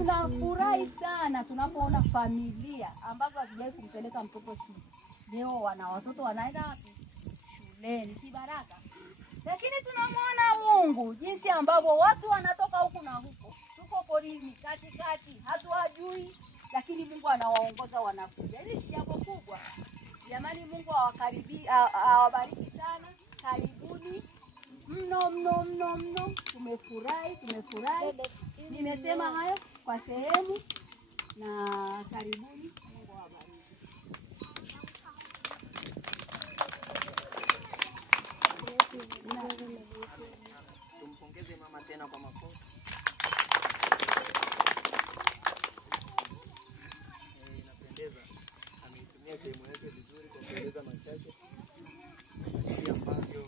tunafurahi sana tunapoona familia ambazo hazijawahi kumpeleka mtoto shule. Leo watoto wanaenda wapi? Shuleni, si baraka? Lakini tunamwona Mungu jinsi ambavyo watu wanatoka huku na huko. Tuko porini katikati, hatuwajui, lakini Mungu anawaongoza wanakuja. Hili si jambo kubwa. Jamani, Mungu awabariki sana. Karibuni mno. Tumefurahi. Nimesema hayo kwa sehemu, na karibuni. Mungu awabariki. Tumpongeze mama tena kwa makofi. Inapendeza. Ameitumia sehemu yake vizuri kwa kueleza machache. Lakini ambavyo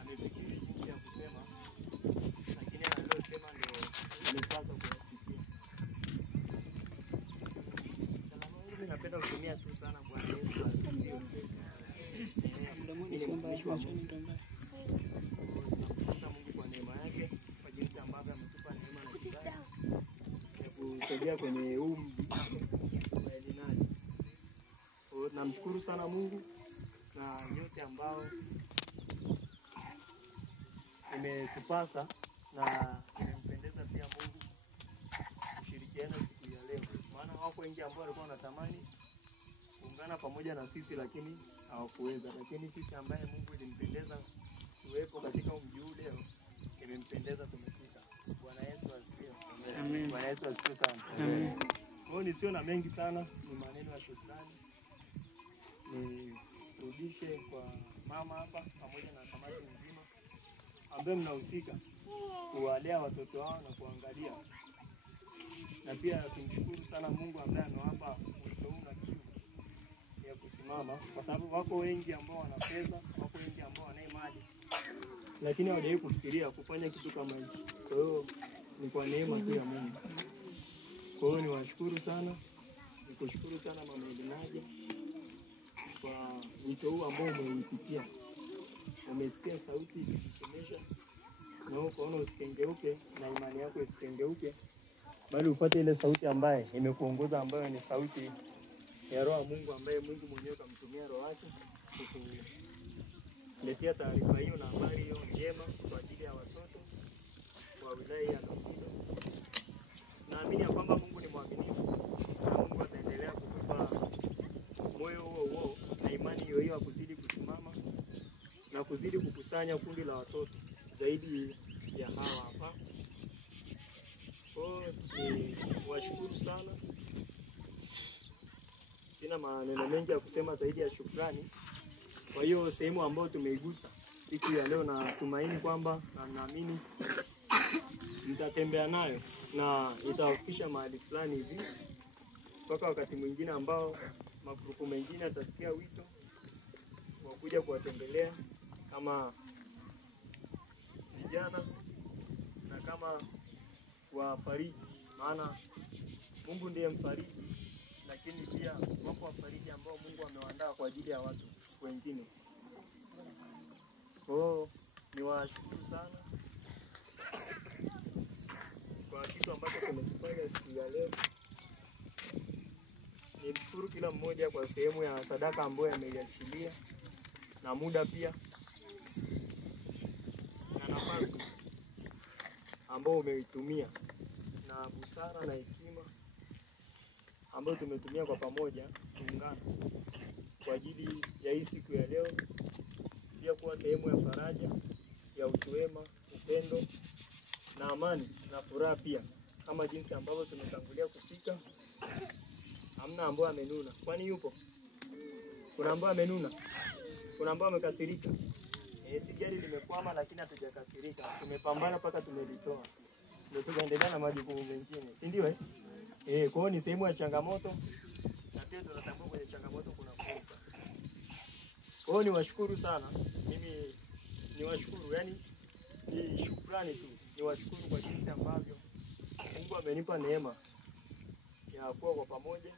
amefikiri jinsi ya kusema, lakini anayosema ndio amepaswa kuyasikia. Salamu yangu napenda kutumia tu sana Bwana Yesu asifiwe. Mdomoni mtumishi wa Mungu. Mungu kwa neema yake, kwa jinsi ambavyo ametupa neema na kibali ya kusaidia kwenye umri wa Elinadi. Namshukuru sana Mungu na yote ambao imetupasa na imempendeza pia Mungu kushirikiana siku ya leo. Maana wako wengi ambao walikuwa wanatamani kuungana pamoja na sisi lakini hawakuweza. Lakini sisi ambaye Mungu ilimpendeza tuwepo katika mji huu leo, imempendeza tumefika. Bwana Yesu asifiwe. Amen. Bwana Yesu asifiwe sana. Amen. Kwa nisio na mengi sana, ni maneno ya shukrani. Nirudishe kwa mama hapa pamoja na kamati nzima ambaye mnahusika kuwalea watoto wao na kuangalia. Na pia tumshukuru sana Mungu ambaye amewapa uwezo na kiu ya kusimama, kwa sababu wako wengi ambao wana pesa, wako wengi ambao wana mali, lakini hawajawahi kufikiria kufanya kitu kama hicho. Kwa hiyo ni kwa neema tu ya Mungu. Kwa hiyo niwashukuru sana. Nikushukuru sana Mama Elinadi kwa wito huu ambao umeipitia. Umesikia sauti ikisemesha na ukaona usikengeuke na imani yako isikengeuke, bali upate ile sauti ambaye imekuongoza, ambayo ni sauti ya Roho Mungu, ambaye Mungu mwenyewe kamtumia Roho wake kukuletea taarifa hiyo na habari hiyo njema kwa ajili ya watoto wa wilaya ya Longido. Naamini kwamba Mungu ni mwaminifu na Mungu ataendelea kukupa moyo huo na imani hiyo ya kuzidi kusimama na kuzidi kukusanya kundi la watoto zaidi ya hawa hapa. Washukuru sana. Sina maneno mengi ya kusema zaidi ya shukrani. Kwa hiyo sehemu ambayo tumeigusa siku ya leo, na tumaini kwamba na naamini mtatembea nayo na itawafikisha mahali fulani hivi, mpaka wakati mwingine ambao magrupu mengine atasikia wito wa kuja kuwatembelea kama vijana na kama wafariji. Maana Mungu ndiye mfariji, lakini pia wako wafariji ambao Mungu amewaandaa kwa ajili ya watu wengine. Niwashukuru sana kwa kitu ambacho tumekifanya siku ya leo. Nimshukuru kila mmoja kwa sehemu ya sadaka ambayo ameiachilia, na muda pia na nafasi ambao umeitumia, na busara na hekima ambayo tumetumia kwa pamoja kuungana kwa ajili ya hii siku ya leo, pia kuwa sehemu ya faraja, ya utuwema, upendo na amani na furaha pia, kama jinsi ambavyo tumetangulia kufika. Hamna ambao amenuna. Kwani yupo? Kuna ambao amenuna? Kuna ambao amekasirika? Si gari limekwama lakini hatujakasirika. Tumepambana mpaka tumelitoa. Ndio tukaendelea na majukumu mengine. Si ndio kwa hiyo ni sehemu ya changamoto, na pia tunatambua kwenye changamoto kuna fursa. Kwa hiyo niwashukuru sana. Mimi niwashukuru, yani ni shukrani tu. Niwashukuru kwa jinsi ambavyo Mungu amenipa neema ya kuwa kwa pamoja